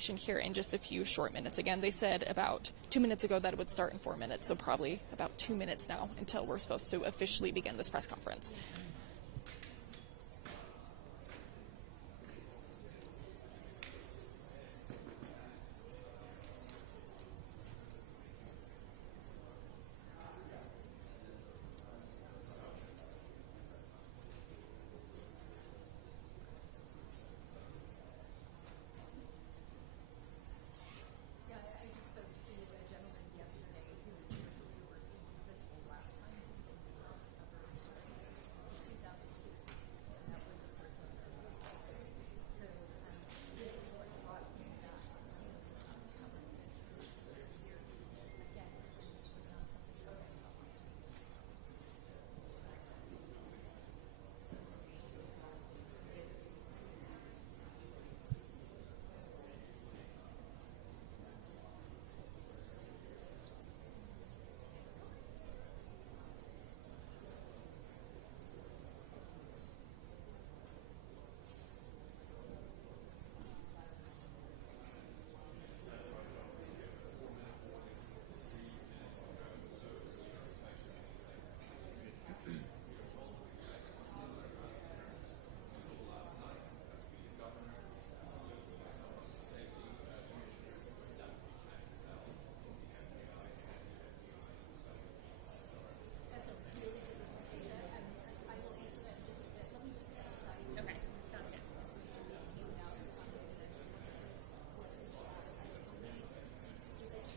assassination here in just a few short minutes. Again, they said about 2 minutes ago that it would start in 4 minutes, so probably about 2 minutes now until we're supposed to officially begin this press conference.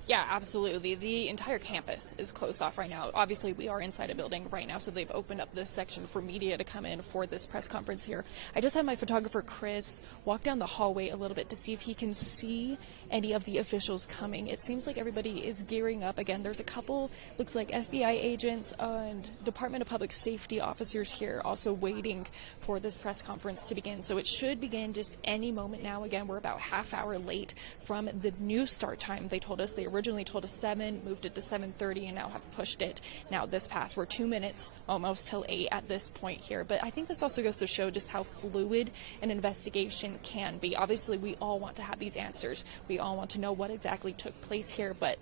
Yeah, absolutely. The entire campus is closed off right now. Obviously, we are inside a building right now, so they've opened up this section for media to come in for this press conference here. I just had my photographer, Chris, walk down the hallway a little bit to see if he can see any of the officials coming. It seems like everybody is gearing up. Again, there's a couple, looks like FBI agents and Department of Public Safety officers here also waiting for this press conference to begin. So it should begin just any moment now. Again, we're about half hour late from the new start time. They told us, they originally told us 7, moved it to 7:30, and now have pushed it now this past. We're 2 minutes almost till 8 at this point here. But I think this also goes to show just how fluid an investigation can be. Obviously, we all want to have these answers. We all want to know what exactly took place here, but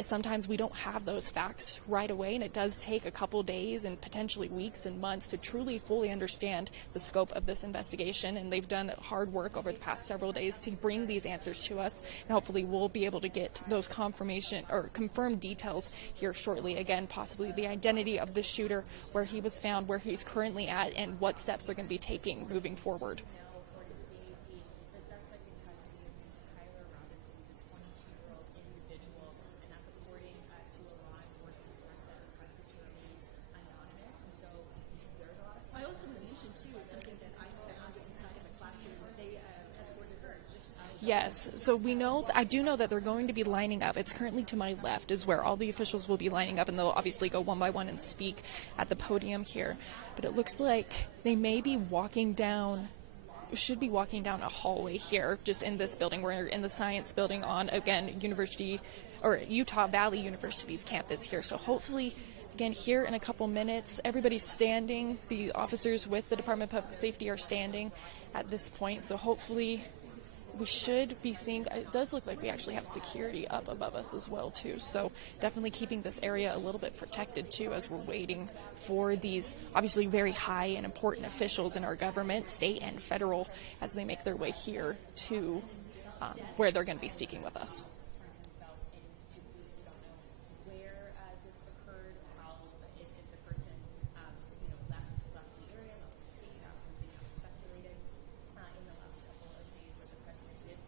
sometimes we don't have those facts right away, and it does take a couple days and potentially weeks and months to truly fully understand the scope of this investigation. And they've done hard work over the past several days to bring these answers to us, and hopefully we'll be able to get those confirmation or confirmed details here shortly. Again, possibly the identity of the shooter, where he was found, where he's currently at, and what steps they're going to be taking moving forward. Yes, so I do know that they're going to be lining up. It's currently to my left is where all the officials will be lining up, and they'll obviously go one by one and speak at the podium here. But it looks like they may be should be walking down a hallway here, just in this building. We're in the science building on, again, Utah Valley University's campus here. So hopefully, again, here in a couple minutes, everybody's standing. The officers with the Department of Public Safety are standing at this point. So hopefully we should be seeing, it does look like we actually have security up above us as well too, so definitely keeping this area a little bit protected too as we're waiting for these obviously very high and important officials in our government, state and federal, as they make their way here to where they're going to be speaking with us.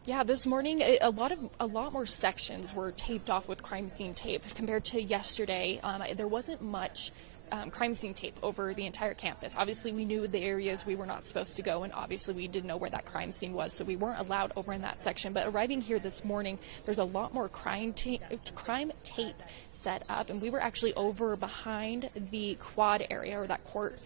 Yeah, this morning a lot more sections were taped off with crime scene tape compared to yesterday. There wasn't much crime scene tape over the entire campus. Obviously, we knew the areas we were not supposed to go, and obviously we didn't know where that crime scene was, so we weren't allowed over in that section. But arriving here this morning, there's a lot more crime tape set up, and we were actually over behind the quad area, or that court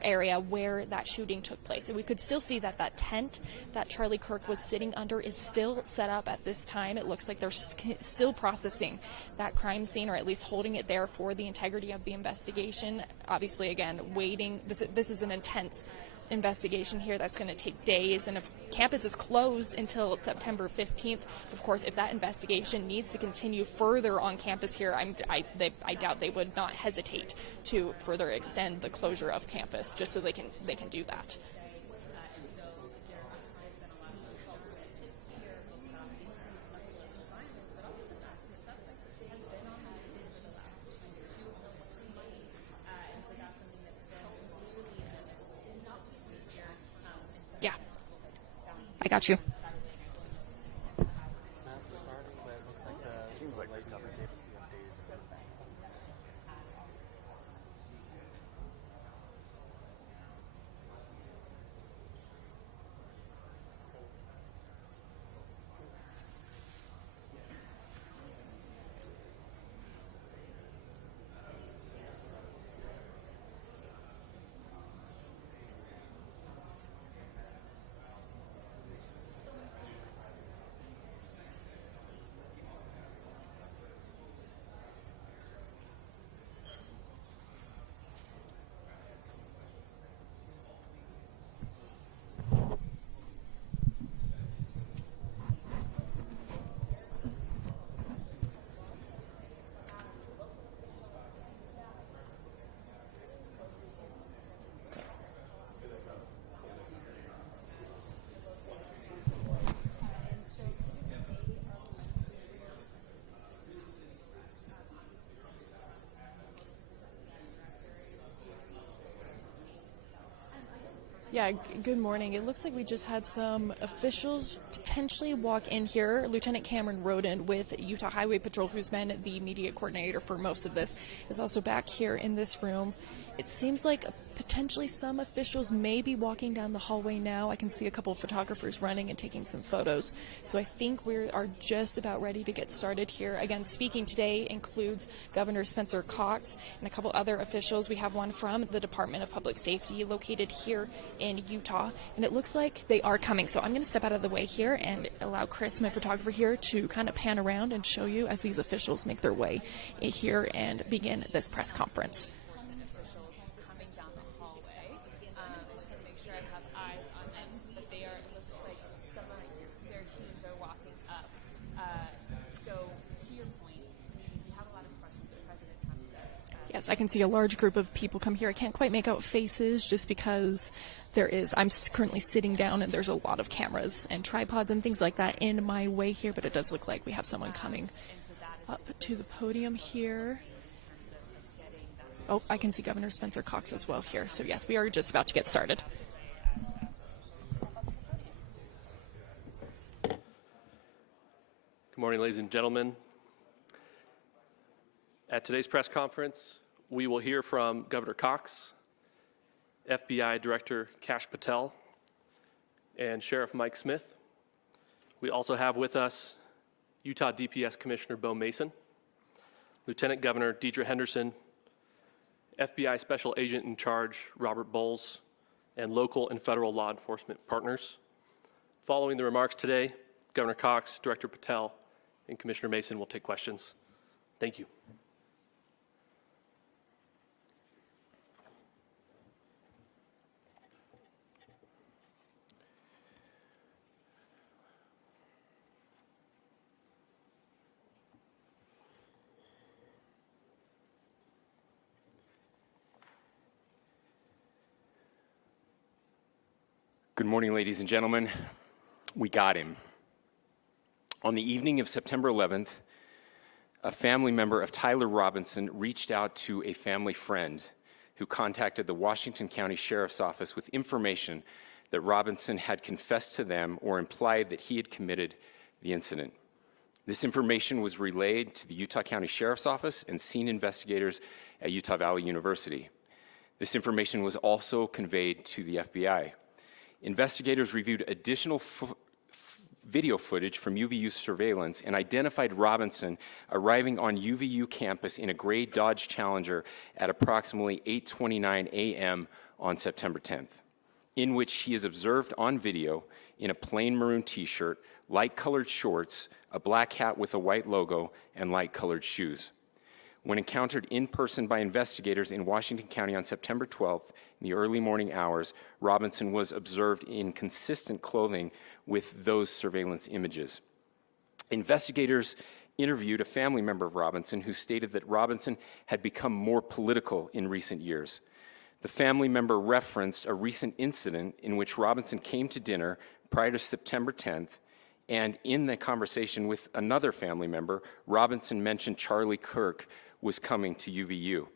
area where that shooting took place, and we could still see that that tent that Charlie Kirk was sitting under is still set up at this time. It looks like they're still processing that crime scene, or at least holding it there for the integrity of the investigation. Obviously, again, waiting. This is an intense investigation here that's going to take days, and if campus is closed until September 15th, of course, if that investigation needs to continue further on campus here, I doubt they would not hesitate to further extend the closure of campus just so they can do that. Yeah, I got you. Seems like Yeah, good morning. It looks like we just had some officials potentially walk in here. Lieutenant Cameron Roden with Utah Highway Patrol, who's been the media coordinator for most of this, is also back here in this room. It seems like potentially some officials may be walking down the hallway now. I can see a couple of photographers running and taking some photos. So I think we are just about ready to get started here. Again, speaking today includes Governor Spencer Cox and a couple other officials. We have one from the Department of Public Safety located here in Utah, and it looks like they are coming. So I'm going to step out of the way here and allow Chris, my photographer here, to kind of pan around and show you as these officials make their way in here and begin this press conference. Yes, I can see a large group of people come here. I can't quite make out faces just because I'm currently sitting down and there's a lot of cameras and tripods and things like that in my way here, but it does look like we have someone coming up to the podium here. Oh, I can see Governor Spencer Cox as well here. So yes, we are just about to get started. Good morning, ladies and gentlemen. At today's press conference, we will hear from Governor Cox, FBI Director Kash Patel, and Sheriff Mike Smith. We also have with us Utah DPS Commissioner Bo Mason, Lieutenant Governor Deidre Henderson, FBI Special Agent in Charge Robert Bowles, and local and federal law enforcement partners. Following the remarks today, Governor Cox, Director Patel, and Commissioner Mason will take questions. Thank you. Good morning, ladies and gentlemen. We got him. On the evening of September 11th, a family member of Tyler Robinson reached out to a family friend who contacted the Washington County Sheriff's Office with information that Robinson had confessed to them or implied that he had committed the incident. This information was relayed to the Utah County Sheriff's Office and scene investigators at Utah Valley University. This information was also conveyed to the FBI. Investigators reviewed additional video footage from UVU surveillance and identified Robinson arriving on UVU campus in a gray Dodge Challenger at approximately 8:29 a.m. on September 10th, in which he is observed on video in a plain maroon t-shirt, light-colored shorts, a black hat with a white logo, and light-colored shoes. When encountered in person by investigators in Washington County on September 12th, In the early morning hours, Robinson was observed in consistent clothing with those surveillance images. Investigators interviewed a family member of Robinson who stated that Robinson had become more political in recent years. The family member referenced a recent incident in which Robinson came to dinner prior to September 10th, and in the conversation with another family member, Robinson mentioned Charlie Kirk was coming to UVU.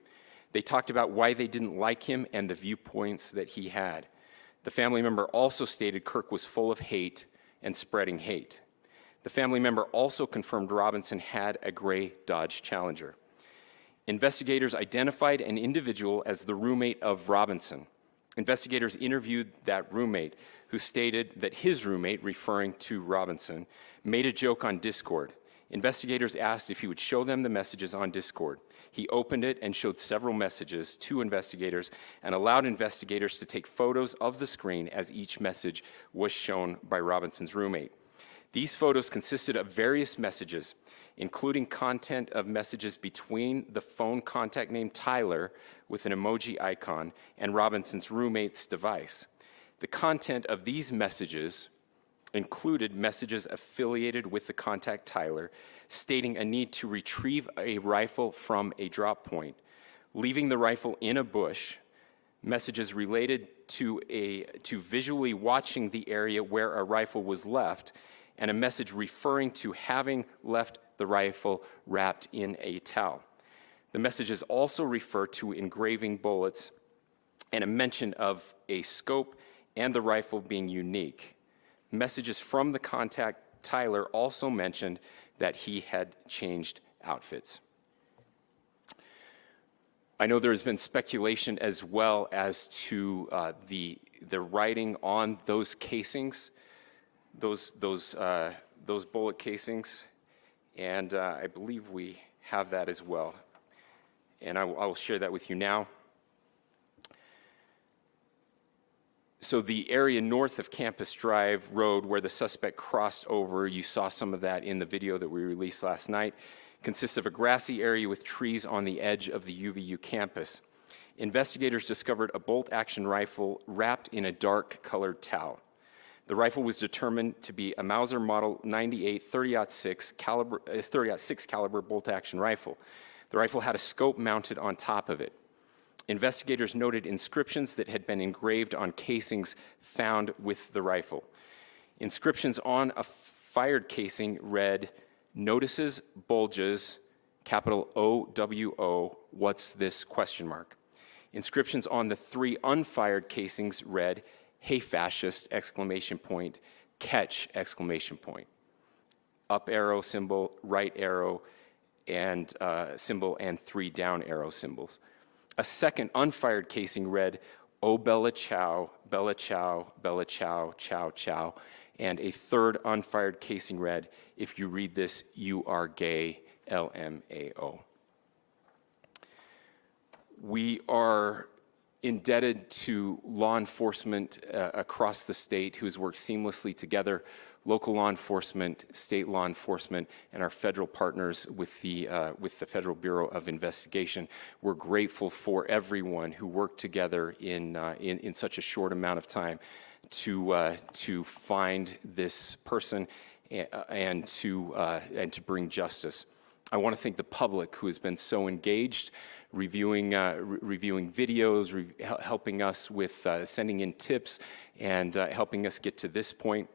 They talked about why they didn't like him and the viewpoints that he had. The family member also stated Kirk was full of hate and spreading hate. The family member also confirmed Robinson had a gray Dodge Challenger. Investigators identified an individual as the roommate of Robinson. Investigators interviewed that roommate, who stated that his roommate, referring to Robinson, made a joke on Discord. Investigators asked if he would show them the messages on Discord. He opened it and showed several messages to investigators and allowed investigators to take photos of the screen as each message was shown by Robinson's roommate. These photos consisted of various messages, including content of messages between the phone contact named Tyler with an emoji icon and Robinson's roommate's device. The content of these messages included messages affiliated with the contact Tyler, stating a need to retrieve a rifle from a drop point, leaving the rifle in a bush, messages related to visually watching the area where a rifle was left, and a message referring to having left the rifle wrapped in a towel. The messages also refer to engraving bullets and a mention of a scope and the rifle being unique. Messages from the contact Tyler also mentioned that he had changed outfits. I know there has been speculation as well as to the writing on those casings, those bullet casings, and I believe we have that as well. And I will share that with you now. So the area north of Campus Drive Road where the suspect crossed over, you saw some of that in the video that we released last night, consists of a grassy area with trees on the edge of the UVU campus. Investigators discovered a bolt-action rifle wrapped in a dark-colored towel. The rifle was determined to be a Mauser Model 98 30-06 caliber bolt-action rifle. The rifle had a scope mounted on top of it. Investigators noted inscriptions that had been engraved on casings found with the rifle. Inscriptions on a fired casing read, "Notices, bulges, capital OWO, what's this, question mark." Inscriptions on the 3 unfired casings read, "Hey fascist, exclamation point, catch, exclamation point." Up arrow symbol, right arrow and symbol, and 3 down arrow symbols. A second unfired casing read, "Oh Bella Chow, Bella Chow, Bella Chow, Chow Chow." And a third unfired casing read, "If you read this, you are gay, LMAO." We are indebted to law enforcement across the state who has worked seamlessly together, local law enforcement, state law enforcement, and our federal partners with the Federal Bureau of Investigation. We're grateful for everyone who worked together in such a short amount of time to find this person and to bring justice. I want to thank the public who has been so engaged, reviewing videos, helping us with sending in tips, and helping us get to this point.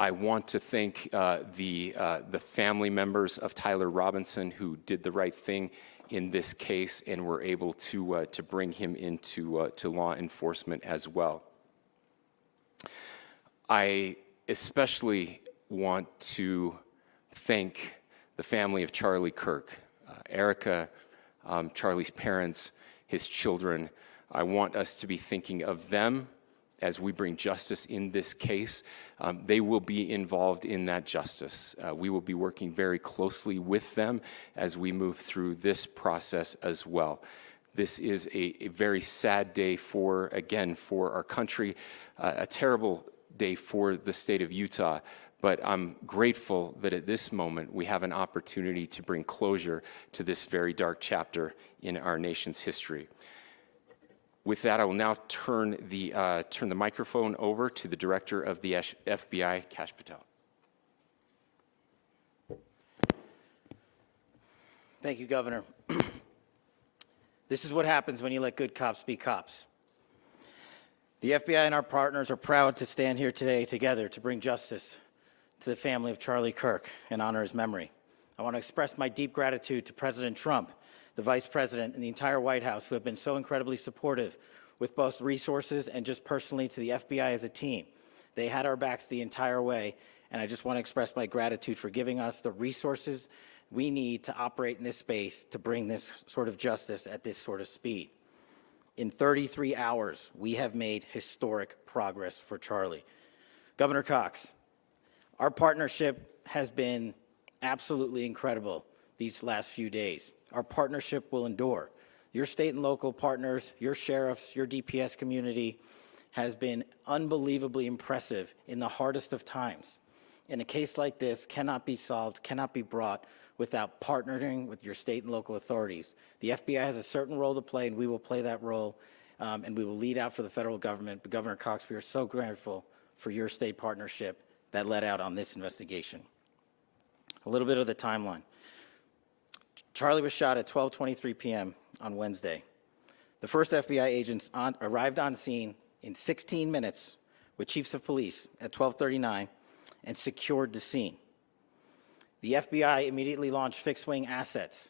I want to thank the family members of Tyler Robinson who did the right thing in this case and were able to bring him into to law enforcement as well. I especially want to thank the family of Charlie Kirk, Erica, Charlie's parents, his children. I want us to be thinking of them as we bring justice in this case. They will be involved in that justice. We will be working very closely with them as we move through this process as well. This is a very sad day for our country, a terrible day for the state of Utah, but I'm grateful that at this moment we have an opportunity to bring closure to this very dark chapter in our nation's history. With that, I will now turn the microphone over to the Director of the FBI, Kash Patel. Thank you, Governor. This is what happens when you let good cops be cops. The FBI and our partners are proud to stand here today together to bring justice to the family of Charlie Kirk and honor his memory. I want to express my deep gratitude to President Trump, the Vice President, and the entire White House who have been so incredibly supportive with both resources and just personally to the FBI as a team. They had our backs the entire way, and I just want to express my gratitude for giving us the resources we need to operate in this space to bring this sort of justice at this sort of speed. In 33 hours, we have made historic progress for Charlie. Governor Cox, our partnership has been absolutely incredible these last few days. Our partnership will endure. Your state and local partners, your sheriffs, your DPS community has been unbelievably impressive in the hardest of times. And a case like this cannot be solved, cannot be brought without partnering with your state and local authorities. The FBI has a certain role to play, and we will play that role, and we will lead out for the federal government. But Governor Cox, we are so grateful for your state partnership that led out on this investigation. A little bit of the timeline. Charlie was shot at 12:23 p.m. on Wednesday. The first FBI agents arrived on scene in 16 minutes with chiefs of police at 12:39 and secured the scene. The FBI immediately launched fixed-wing assets.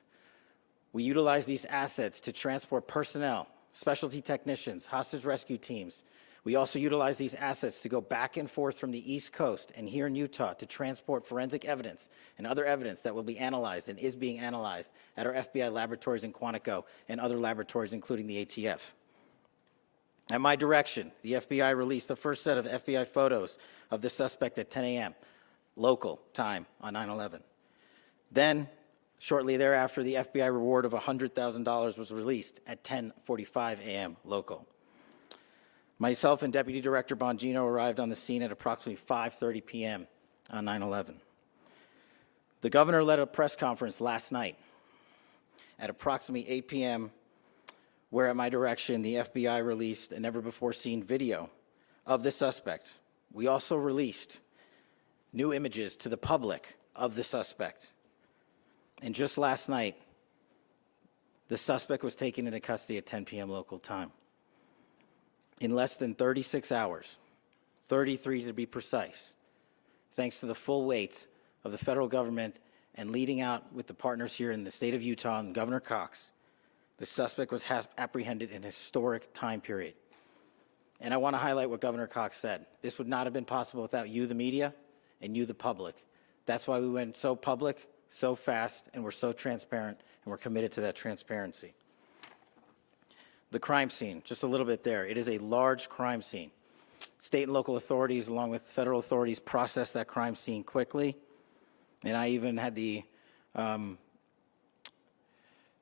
We utilized these assets to transport personnel, specialty technicians, hostage rescue teams. We also utilized these assets to go back and forth from the East Coast and here in Utah to transport forensic evidence and other evidence that will be analyzed and is being analyzed at our FBI laboratories in Quantico and other laboratories, including the ATF. At my direction, the FBI released the first set of FBI photos of the suspect at 10 a.m. local time on 9/11. Then, shortly thereafter, the FBI reward of $100,000 was released at 10:45 a.m. local. Myself and Deputy Director Bongino arrived on the scene at approximately 5:30 p.m. on 9/11. The governor led a press conference last night at approximately 8 p.m., where at my direction, the FBI released a never-before-seen video of the suspect. We also released new images to the public of the suspect. And just last night, the suspect was taken into custody at 10 p.m. local time. In less than 36 hours, 33 to be precise, thanks to the full weight of the federal government and leading out with the partners here in the state of Utah and Governor Cox, the suspect was apprehended in a historic time period. And I want to highlight what Governor Cox said. This would not have been possible without you, the media, and you, the public. That's why we went so public, so fast, and we're so transparent, and we're committed to that transparency. The crime scene, just a little bit there. It is a large crime scene. State and local authorities, along with federal authorities, processed that crime scene quickly. And I even had the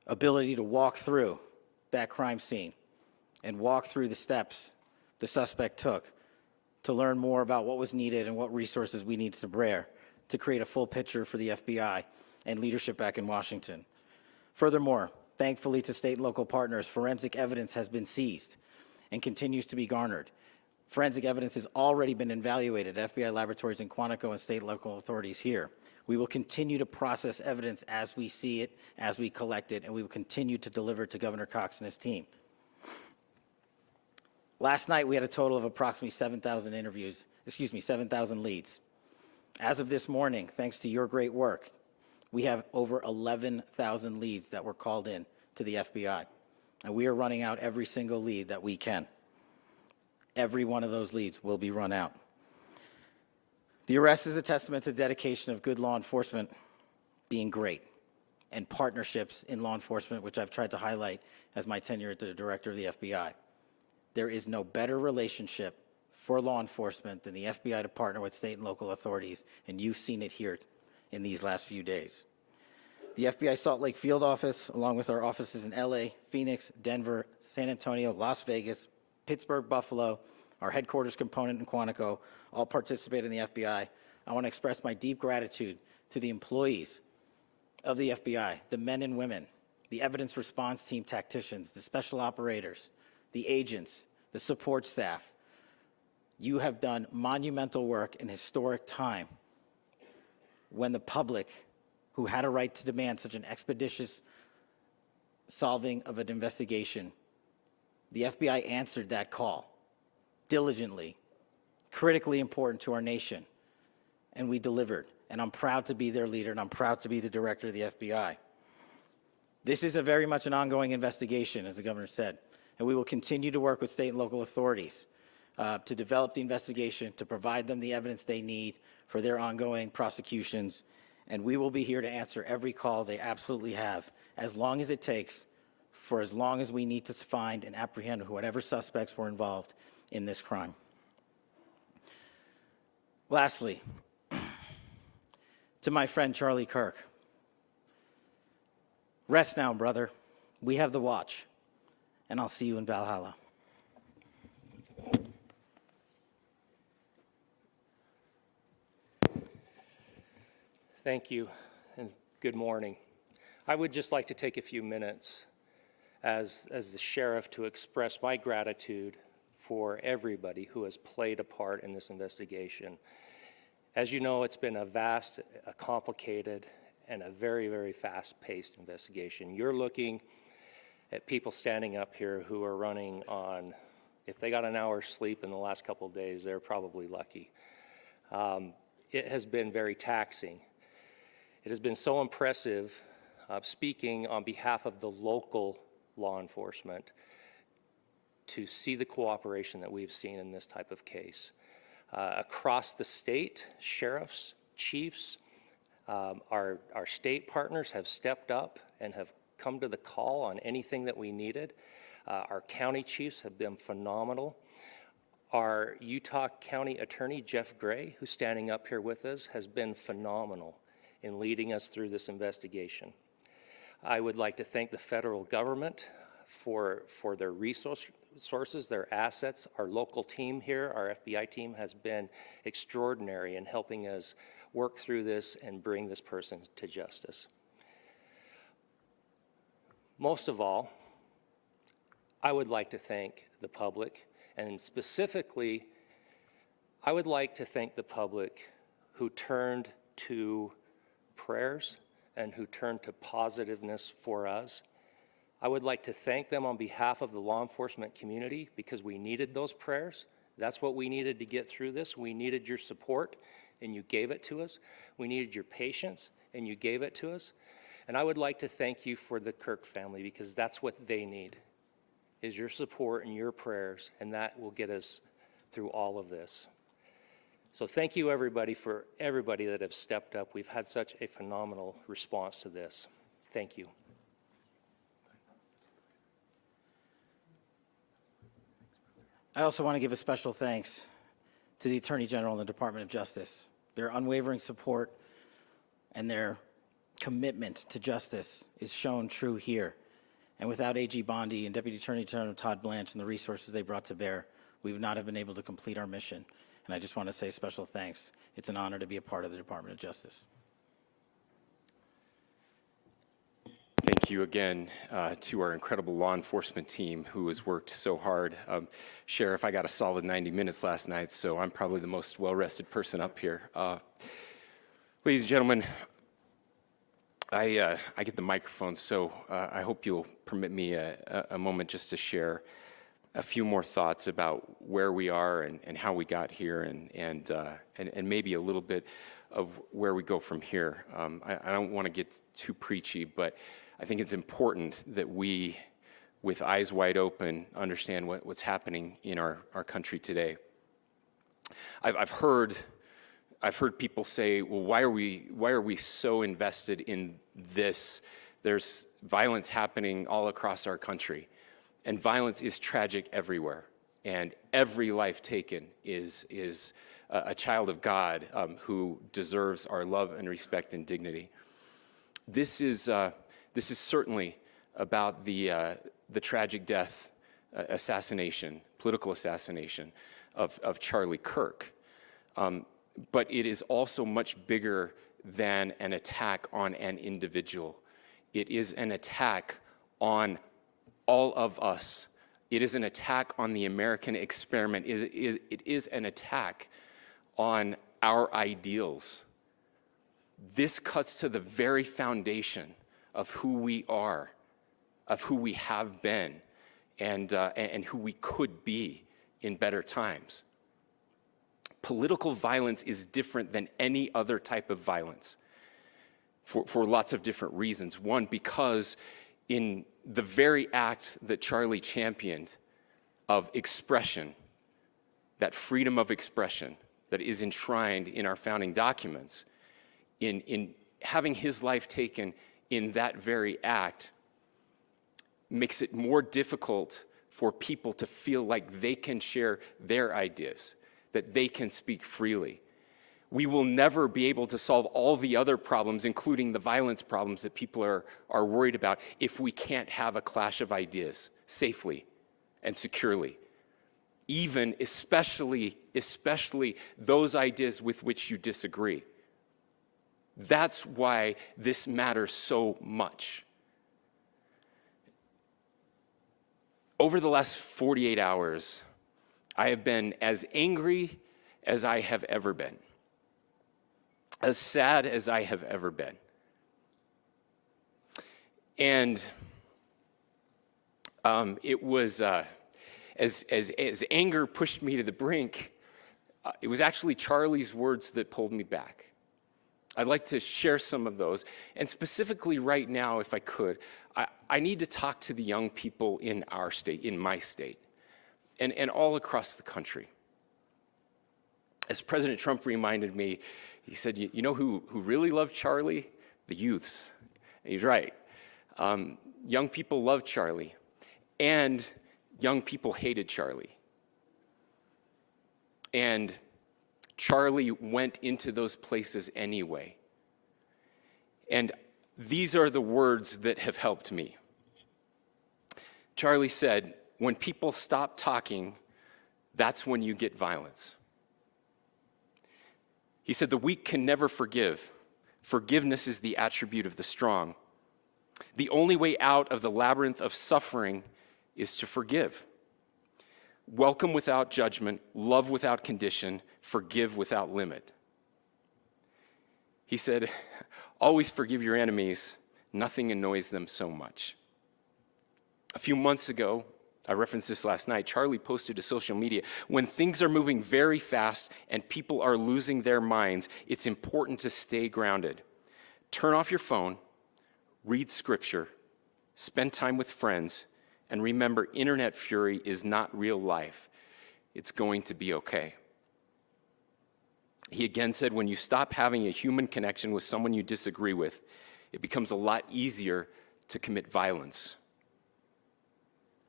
ability to walk through that crime scene and walk through the steps the suspect took to learn more about what was needed and what resources we needed to bear to create a full picture for the FBI and leadership back in Washington. Furthermore, thankfully to state and local partners, forensic evidence has been seized and continues to be garnered. Forensic evidence has already been evaluated at FBI laboratories in Quantico and state and local authorities here. We will continue to process evidence as we see it, as we collect it, and we will continue to deliver to Governor Cox and his team. Last night, we had a total of approximately 7,000 leads. As of this morning, thanks to your great work, we have over 11,000 leads that were called in to the FBI. And we are running out every single lead that we can. Every one of those leads will be run out. The arrest is a testament to the dedication of good law enforcement being great and partnerships in law enforcement, which I've tried to highlight as my tenure as the director of the FBI. There is no better relationship for law enforcement than the FBI to partner with state and local authorities, and you've seen it here in these last few days. The FBI Salt Lake Field Office, along with our offices in LA, Phoenix, Denver, San Antonio, Las Vegas, Pittsburgh, Buffalo, our headquarters component in Quantico, all participate in the FBI. I want to express my deep gratitude to the employees of the FBI, the men and women, the evidence response team tacticians, the special operators, the agents, the support staff. You have done monumental work in historic time when the public, who had a right to demand such an expeditious solving of an investigation, the FBI answered that call diligently, critically important to our nation, and we delivered. And I'm proud to be their leader, and I'm proud to be the director of the FBI. This is a very much an ongoing investigation, as the governor said, and we will continue to work with state and local authorities to develop the investigation, to provide them the evidence they need for their ongoing prosecutions, and we will be here to answer every call they absolutely have, as long as it takes, for as long as we need to find and apprehend whatever suspects were involved in this crime. Lastly, to my friend Charlie Kirk, rest now, brother. We have the watch, and I'll see you in Valhalla. Thank you, and good morning. I would just like to take a few minutes as the sheriff to express my gratitude for everybody who has played a part in this investigation. As you know, it's been a vast, a complicated, and a very, very fast-paced investigation. You're looking at people standing up here who are running on, if they got an hour's sleep in the last couple of days, they're probably lucky. It has been very taxing. It has been so impressive, speaking on behalf of the local law enforcement, to see the cooperation that we've seen in this type of case. Across the state, sheriffs, chiefs, our state partners have stepped up and have come to the call on anything that we needed. Our county chiefs have been phenomenal. Our Utah County Attorney, Jeff Gray, who's standing up here with us, has been phenomenal in leading us through this investigation. I would like to thank the federal government for their resources, their assets. Our local team here, our FBI team, has been extraordinary in helping us work through this and bring this person to justice. Most of all, I would like to thank the public, and specifically, I would like to thank the public who turned to prayers and who turned to positiveness for us. I would like to thank them on behalf of the law enforcement community, because we needed those prayers. That's what we needed to get through this. We needed your support, and you gave it to us. We needed your patience, and you gave it to us. And I would like to thank you for the Kirk family, because that's what they need, is your support and your prayers, and that will get us through all of this. So thank you, everybody, for everybody that have stepped up. We've had such a phenomenal response to this. Thank you. I also want to give a special thanks to the Attorney General and the Department of Justice. Their unwavering support and their commitment to justice is shown true here. And without AG Bondi and Deputy Attorney General Todd Blanche and the resources they brought to bear, we would not have been able to complete our mission. And I just want to say special thanks. It's an honor to be a part of the Department of Justice. Thank you again to our incredible law enforcement team who has worked so hard. Sheriff, I got a solid 90 minutes last night, so I'm probably the most well-rested person up here. Ladies and gentlemen, I get the microphone, so I hope you'll permit me a moment just to share a few more thoughts about where we are and how we got here, and maybe a little bit of where we go from here. I don't want to get too preachy, but I think it's important that we, with eyes wide open, understand what's happening in our country today. I've heard people say, well, why are we so invested in this? There's violence happening all across our country, and violence is tragic everywhere, and every life taken is a child of God who deserves our love and respect and dignity. This is certainly about the tragic death, political assassination of Charlie Kirk. But it is also much bigger than an attack on an individual. It is an attack on all of us It is an attack on the American experiment. It is an attack on our ideals. This cuts to the very foundation of who we are, of who we have been, and who we could be in better times. Political violence is different than any other type of violence for lots of different reasons. One, because in the very act that Charlie championed of expression, that freedom of expression that is enshrined in our founding documents, in having his life taken in that very act, makes it more difficult for people to feel like they can share their ideas, that they can speak freely. We will never be able to solve all the other problems, including the violence problems that people are worried about, if we can't have a clash of ideas safely and securely. Even, especially those ideas with which you disagree. That's why this matters so much. Over the last 48 hours, I have been as angry as I have ever been, as sad as I have ever been. And it was, as anger pushed me to the brink, it was actually Charlie's words that pulled me back. I'd like to share some of those. And specifically right now, if I could, I need to talk to the young people in our state, in my state, and all across the country. As President Trump reminded me, he said, you know who really loved Charlie? The youths. And he's right. Young people loved Charlie, and young people hated Charlie. And Charlie went into those places anyway. And these are the words that have helped me. Charlie said, when people stop talking, that's when you get violence. He said, the weak can never forgive. Forgiveness is the attribute of the strong. The only way out of the labyrinth of suffering is to forgive. Welcome without judgment, love without condition, forgive without limit. He said, always forgive your enemies. Nothing annoys them so much. A few months ago, I referenced this last night, Charlie posted to social media, when things are moving very fast and people are losing their minds, it's important to stay grounded. Turn off your phone, read scripture, spend time with friends, and remember, internet fury is not real life. It's going to be okay. He again said, when you stop having a human connection with someone you disagree with, it becomes a lot easier to commit violence.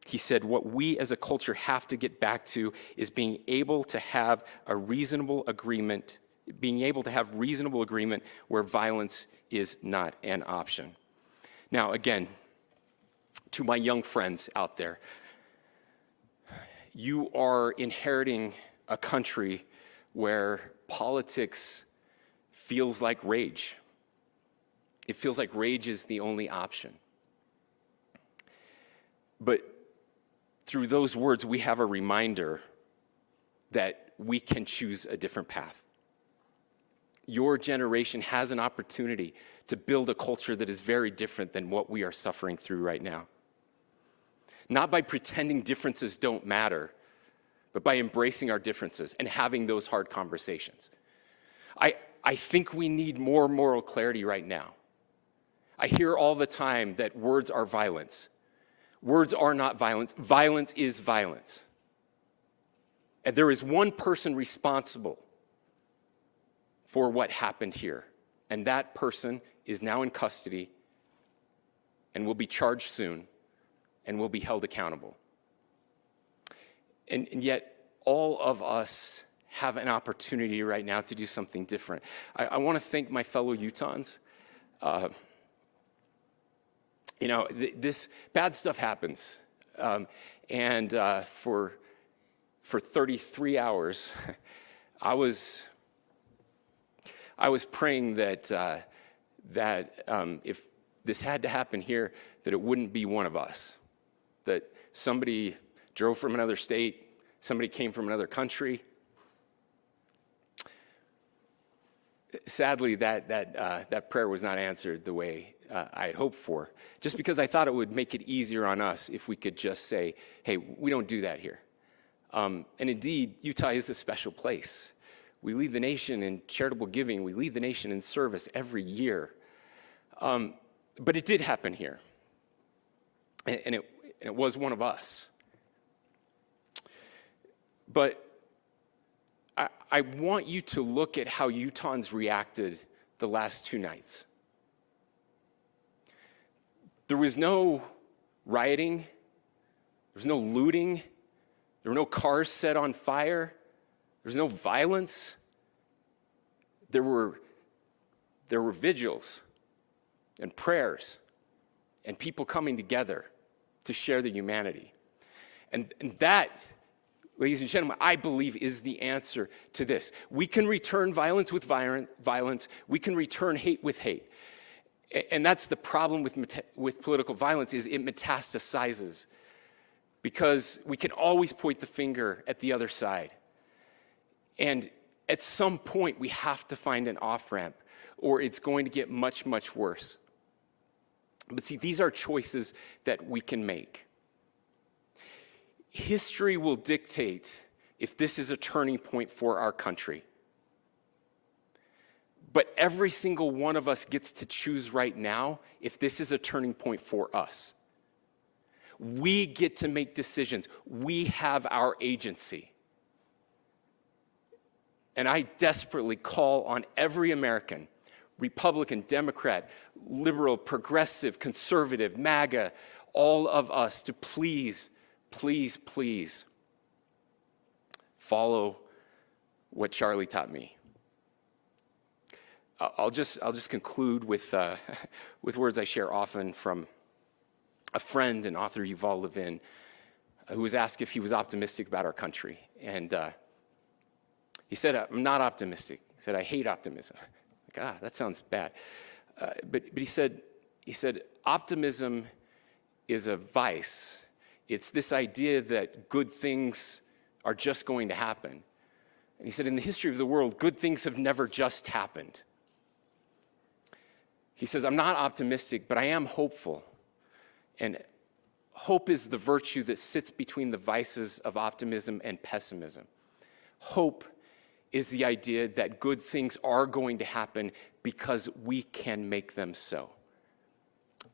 He said, what we as a culture have to get back to is being able to have a reasonable agreement, where violence is not an option. Now, again, to my young friends out there, you are inheriting a country where politics feels like rage. It feels like rage is the only option. But through those words, we have a reminder that we can choose a different path. Your generation has an opportunity to build a culture that is very different than what we are suffering through right now. Not by pretending differences don't matter, but by embracing our differences and having those hard conversations. I think we need more moral clarity right now. I hear all the time that words are violence. Words are not violence. Violence is violence. And there is one person responsible for what happened here. And that person is now in custody and will be charged soon and will be held accountable. And yet, all of us have an opportunity right now to do something different. I want to thank my fellow Utahns. This bad stuff happens. For 33 hours, I was praying that if this had to happen here, that it wouldn't be one of us, that somebody drove from another state, somebody came from another country. Sadly, that prayer was not answered the way I had hoped for, just because I thought it would make it easier on us if we could just say, hey, we don't do that here. And indeed, Utah is a special place. We lead the nation in charitable giving. We lead the nation in service every year. But it did happen here. And it was one of us. But I want you to look at how Utahns reacted the last 2 nights. There was no rioting. There was no looting. There were no cars set on fire. There was no violence. There were vigils and prayers and people coming together to share the humanity. And that, ladies and gentlemen, I believe is the answer to this. We can return violence with violence. We can return hate with hate. And that's the problem with political violence, is it metastasizes. Because we can always point the finger at the other side. And at some point, we have to find an off-ramp, or it's going to get much, much worse. But see, these are choices that we can make. History will dictate if this is a turning point for our country. But every single one of us gets to choose right now if this is a turning point for us. We get to make decisions. We have our agency. And I desperately call on every American, Republican, Democrat, liberal, progressive, conservative, MAGA, all of us to please, please, please follow what Charlie taught me. I'll just conclude with words I share often from a friend and author, Yuval Levin, who was asked if he was optimistic about our country. And he said, I'm not optimistic. He said, I hate optimism. Like, that sounds bad. But he said, optimism is a vice. It's this idea that good things are just going to happen. And he said, in the history of the world, good things have never just happened. He says, I'm not optimistic, but I am hopeful. And hope is the virtue that sits between the vices of optimism and pessimism. Hope is the idea that good things are going to happen because we can make them so.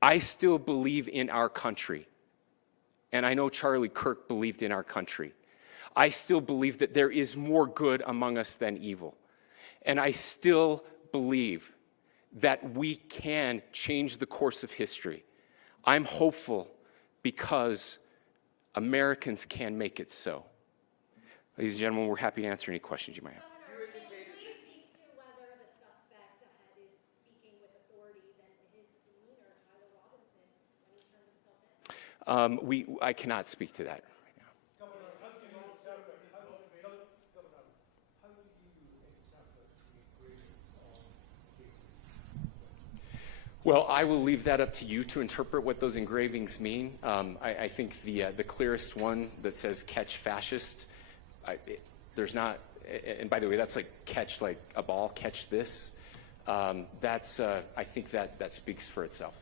I still believe in our country. And I know Charlie Kirk believed in our country. I still believe that there is more good among us than evil. And I still believe that we can change the course of history. I'm hopeful because Americans can make it so. Ladies and gentlemen, we're happy to answer any questions you might have. Governor, can you please speak to whether the suspect is speaking with authorities and his demeanor, Tyler Robinson, when he turned himself in? I cannot speak to that right now. Governor, how do you accept the engravings on cases? Well, I will leave that up to you to interpret what those engravings mean. I think the clearest one that says "catch fascist," there's not, and by the way, that's like catch like a ball, catch this. That's I think that speaks for itself.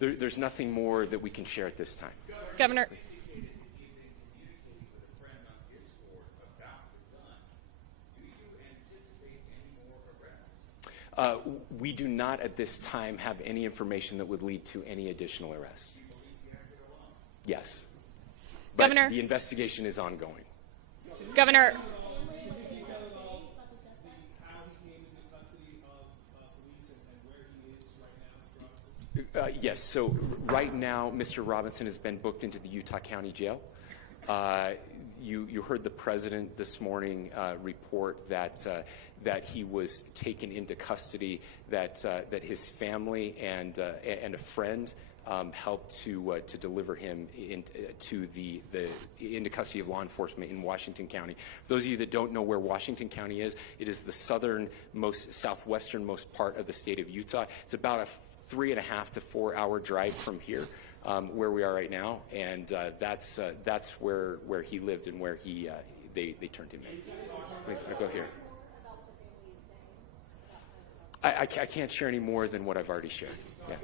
There's nothing more that we can share at this time. Governor. We do not at this time have any information that would lead to any additional arrests. Yes. But Governor. the investigation is ongoing. Governor. Yes, so right now, Mr. Robinson has been booked into the Utah County Jail. You heard the president this morning report that he was taken into custody, that his family and a friend helped to deliver him into custody of law enforcement in Washington County. For those of you that don't know where Washington County is, it is the southwesternmost part of the state of Utah. It's about a 3.5 to 4 hour drive from here, where we are right now, and that's where he lived and where they turned him in. Please, go here. I can't share any more than what I've already shared. Yeah.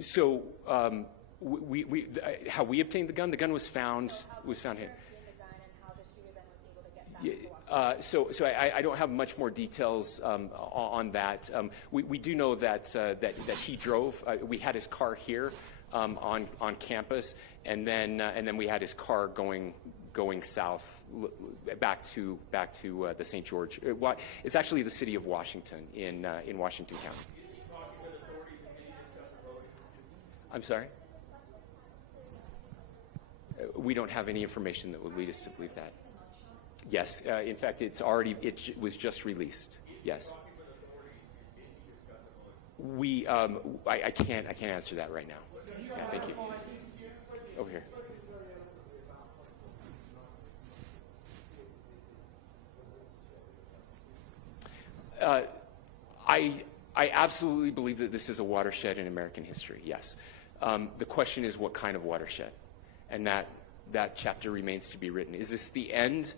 So how we obtained the gun? The gun was found here. So I don't have much more details on that. We do know that he drove. We had his car here on campus, and then we had his car going south back to the St. George. It's actually the city of Washington in Washington County. I'm sorry? We don't have any information that would lead us to believe that. Yes, in fact, it was just released. Yes. I can't answer that right now. Yeah, thank you. Over here. I absolutely believe that this is a watershed in American history. Yes. The question is, what kind of watershed? And that chapter remains to be written. Is this the end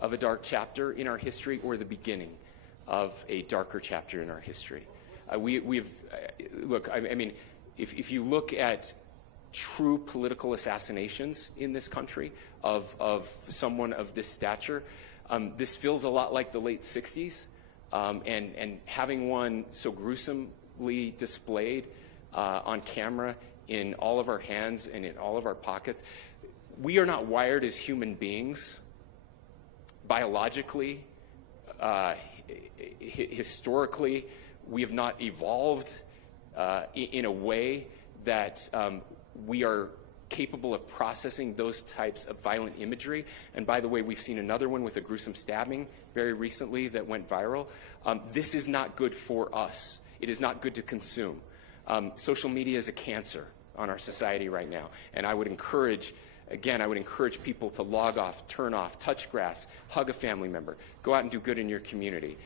of a dark chapter in our history, or the beginning of a darker chapter in our history? Look, I mean, if you look at true political assassinations in this country of someone of this stature, this feels a lot like the late 60s, and having one so gruesomely displayed on camera in all of our hands and in all of our pockets. We are not wired as human beings biologically, historically. We have not evolved in a way that we are capable of processing those types of violent imagery. And by the way, we've seen another one with a gruesome stabbing very recently that went viral. This is not good for us. It is not good to consume. Social media is a cancer on our society right now. And I would encourage people to log off, turn off, touch grass, hug a family member, go out and do good in your community.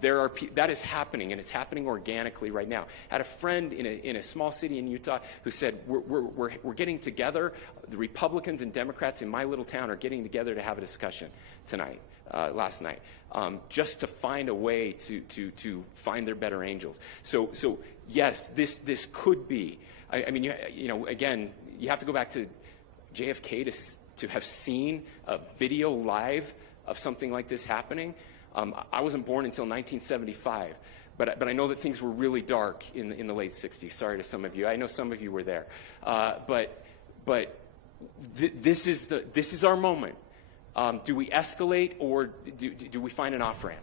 That is happening, and it's happening organically right now. I had a friend in a small city in Utah who said, we're getting together, the Republicans and Democrats in my little town are getting together to have a discussion last night, just to find a way to find their better angels. So yes, this could be, I mean, again, you have to go back to JFK to have seen a video live of something like this happening. I wasn't born until 1975, but I know that things were really dark in the late 60s. Sorry to some of you. I know some of you were there. But this is our moment. Do we escalate, or do we find an off-ramp?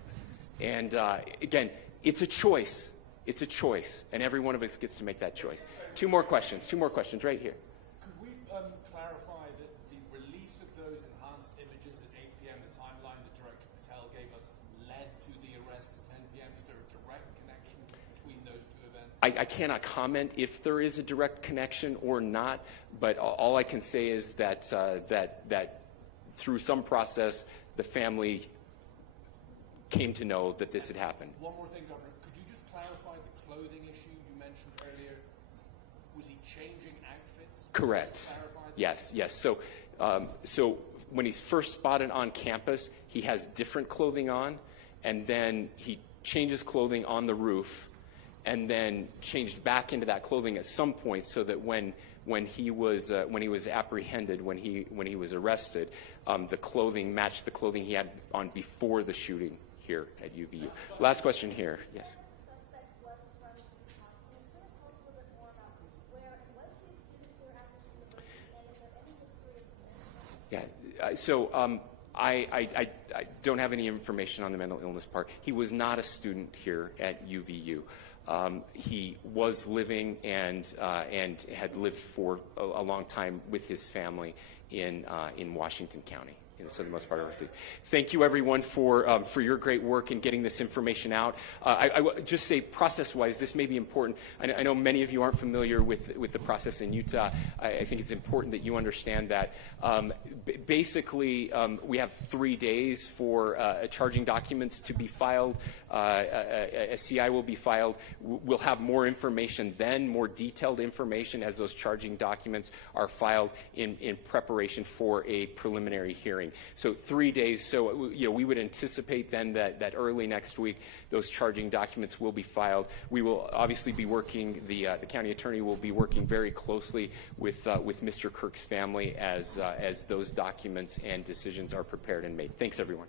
And again, it's a choice. It's a choice, and every one of us gets to make that choice. Two more questions right here. Could we clarify that the release of those enhanced images at 8 p.m., the timeline that Director Patel gave us, led to the arrest at 10 p.m.? Is there a direct connection between those two events? I cannot comment if there is a direct connection or not, but all I can say is that through some process, the family came to know that this had happened. One more thing, Governor. Could you just clarify the clothing issue you mentioned earlier? Was he changing outfits? Correct. Yes. So when he's first spotted on campus, he has different clothing on, and then he changes clothing on the roof, and then changed back into that clothing at some point, so that when he was apprehended, when he was arrested, the clothing matched the clothing he had on before the shooting here at UVU. Last question here. Yes. Yeah. So I don't have any information on the mental illness part. He was not a student here at UVU. He was living and had lived for a long time with his family in Washington County, in the southernmost part of our state. Thank you, everyone, for your great work in getting this information out. I would just say, process-wise, this may be important. I know many of you aren't familiar with the process in Utah. I think it's important that you understand that. Basically, we have 3 days for charging documents to be filed. A CI will be filed. We'll have more information then, more detailed information as those charging documents are filed in preparation for a preliminary hearing. So 3 days. So we would anticipate then that early next week those charging documents will be filed. We will obviously be working. The county attorney will be working very closely with Mr. Kirk's family as those documents and decisions are prepared and made. Thanks, everyone.